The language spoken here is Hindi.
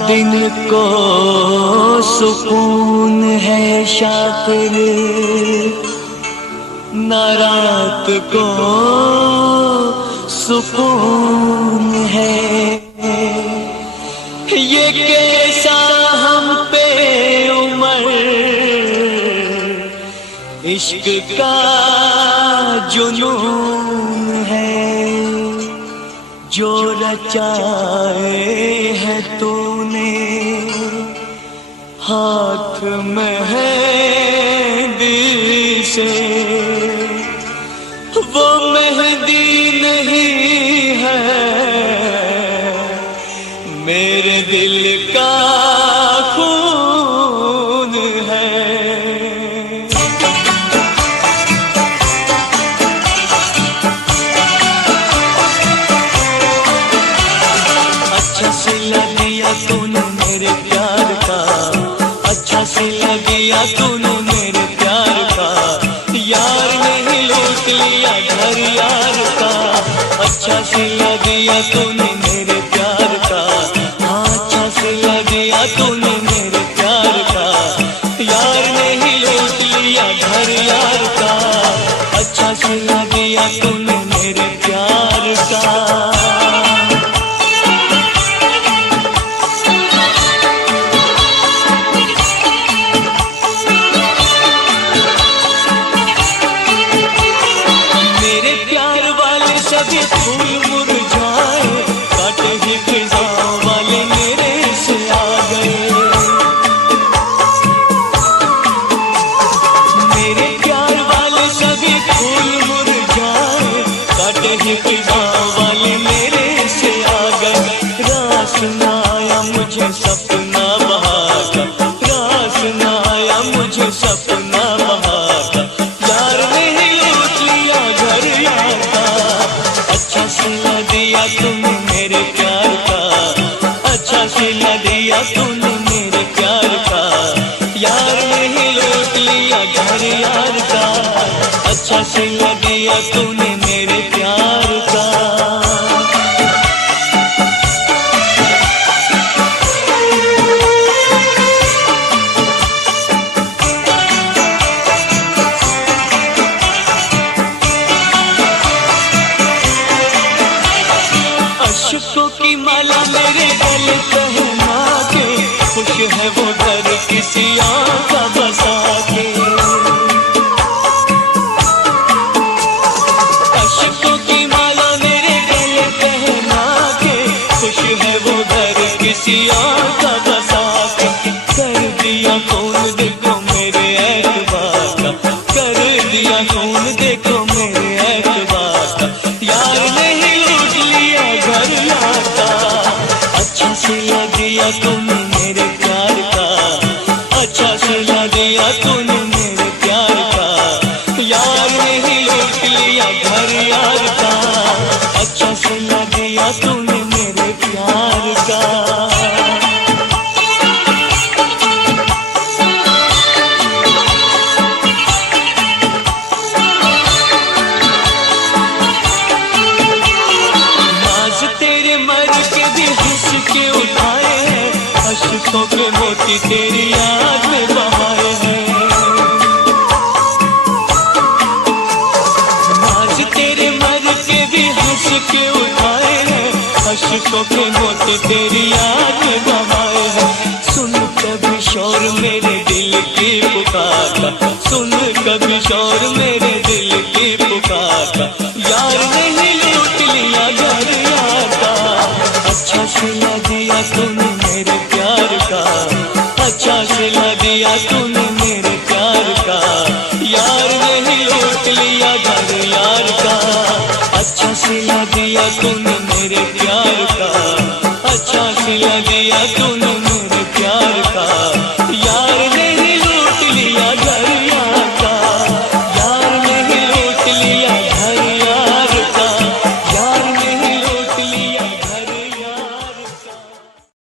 दिन को सुकून है शातिर, न रात को सुकून है। ये कैसा हम पे उमर इश्क का जुनून है, जो रचाए है तूने हाथ में है दिल से, वो मेहंदी नहीं है मेरे दिल का खून है। अच्छा सिला दिया तूने मेरे प्यार का, अच्छा सिला दिया तूने मेरे प्यार का, यार ने ही लूट लिया घर यार का। अच्छा सिला दिया तूने मेरे प्यार का, हाँ अच्छा सिला दिया तूने मेरे प्यार का, यार ने ही लूट लिया घर यार का। अच्छा सिला दिया तूने मेरे प्यार का। सभी फूल मुरझाए, काटे ही खिज़ां वाले मेरे से आ गए। मेरे प्यार वाले सभी फूल मुरझाए, काटे ही खिज़ां वाले मेरे से आ गए। रास न आया मुझे सपना बहाका, रास न आया मुझे सपना बहाका, यार ने ही लूट लिया घर यार का। अच्छा सिला दिया तूने मेरे प्यार का, अच्छा सिला दिया तूने मेरे प्यार का, यार ने ही लूट लिया घर यार का। अच्छा सिला दिया तूने मेरे प्यार का। अशकों की माला मेरे गले पहना के, खुश है वो घर किसी और का बसा के। अशकों की माला मेरे गले पहना के, खुश है वो घर किसी और का बसा के। कर दिया कौन देखो मेरे ऐतबार का, कर दिया कौन देखो मेरे ऐतबार का, यार ने ही लूट लिया घर यार का। अच्छा सिला दिया तूने मेरे प्यार का, अच्छा सिला दिया तूने मेरे प्यार का, यार ने ही लूट लिया घर यार का। अच्छा सिला दिया तूने मेरे प्यार का। के उठाए हैं, अशकों के मोती तेरी याद में बहाए हैं। नाज तेरे मर के भी हंस के उठाए हैं, अशकों के मोती तेरी याद में बहाए हैं। सुन कभी शोर मेरे दिल की पुकार का, सुन कभी शोर मेरे दिल की पुकार का, यार ने ही लूट लिया घर यार का। अच्छा सिला दिया तूने मेरे प्यार का, अच्छा सिला दिया तूने मेरे प्यार का, यार ने ही लूट लिया घर यार का। अच्छा सिला दिया तूने मेरे प्यार का, अच्छा सिला दिया तूने मेरे प्यार का,